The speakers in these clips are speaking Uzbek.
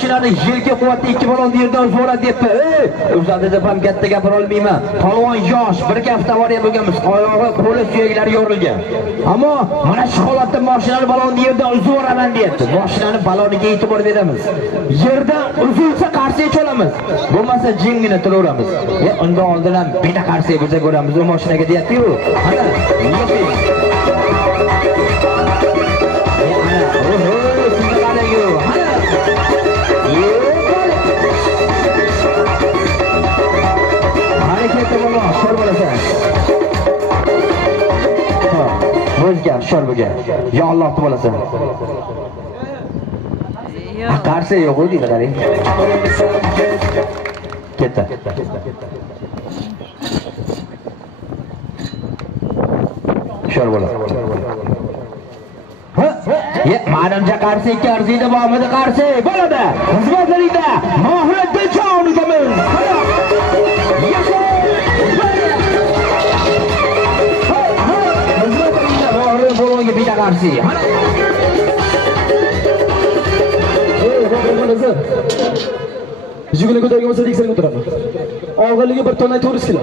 Shularni yelga quvvatli ikki balon yerdan zo'ra debdi. O'zlari deb ham katta gapira olmayman. Polvon yosh, bir hafta avariya bo'lganmiz. Oyog'i, qo'li, suyaklari yorilgan. Ammo mana shu holatda mashinani balonni yerdan zo'raman deyapti. Mashinani baloniga e'tibor beramiz. Yerdan uzilsa qarsiga cholamiz. Bo'lmasa jingini turaveramiz. Undan oldin ham beta qarsiga bo'lsa ko'ramiz. U mashinaga deyapti-ku. Ana, O'zgar shorbiga. Ya Alloh bo'lasan. Qarshi yo'q deydi qarang. Ketdi. Shor bo'ladi. Ya, manimcha qarshi ikki arziydi bo'lmadi qarshi. Bo'ladi. Xizmatlaringda Mohriddin jonigamiz. Bolonga bita qarshi. Jiguli ko'targan bo'lsa teksan o'tiraman. Og'irligi 1 tonna 400 kilo.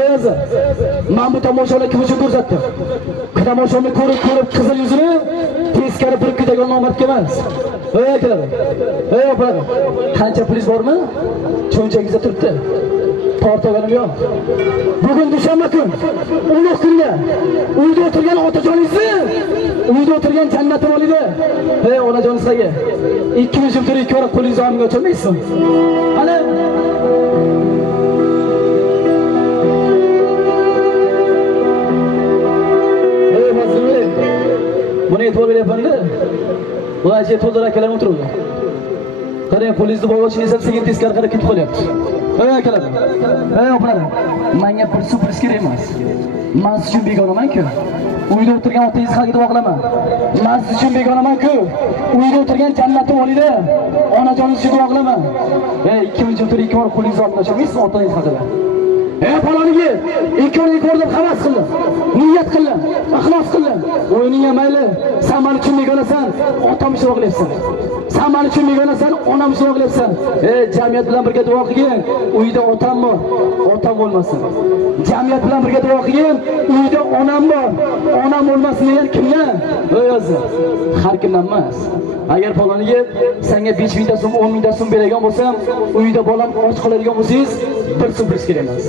O'zi, men bu tomoshani kim uchun ko'rsatdim? Tomoshani ko'rib qizil yuzini teskari burib ketadigan nomardga emas. Akalar. Opalar. Qancha pulingiz bormi? Cho'nchagingizda turibdi. Tortaganim yo'q. Bugun dushanba kun. Ulug' kunda. Uyda o'tirgan otajoningizni, uyda o'tirgan jannatim olidi. Onajoningizdagi 200 yil turib 2 bor qo'lingizni olmay o'tirmaysizmi? Ana buni e'tibor beryapman-da. Ularcha to'ldir akalar o'tiruvdi. Qarang, qo'lingizni bog'ochingiz esa sekin teskari qarab ketib qolyapti. Akalar. Opalar. Menga pul kerak emas. Men siz uchun begonaman-ku. Uyda o'tirgan otangizni haqida duo qilaman. Men siz uchun begonaman-ku. Uyda o'tirgan jannatim olida onajoningiz uchun duo qilaman. 2 yil turib 2 bor qo'lingizni olib o'tirmaysizmi otangiz haqida? Paloniga ikki ko'rdim, havas qildim. Niyat qildim, ixlos qildim. O'yinga mayli, sen men uchun begonasan, otam uchun duo qilyapsan. Sen men uchun begonasan, onam uchun duo qilyapsan. Jamiyat bilan birga duo qilgin. Uyda otam bor, otam bo'lmasin. Jamiyat bilan birga duo qilgin. Uyda onam bor, onam bo'lmasin degan kimdan? O'zi, har kimdan emas. Agar paloniga senga 5 ming so'm, 10 ming so'm beradigan bo'lsam, uyda bolam och qoladigan bo'lsangiz, 1 so'm kerak emas.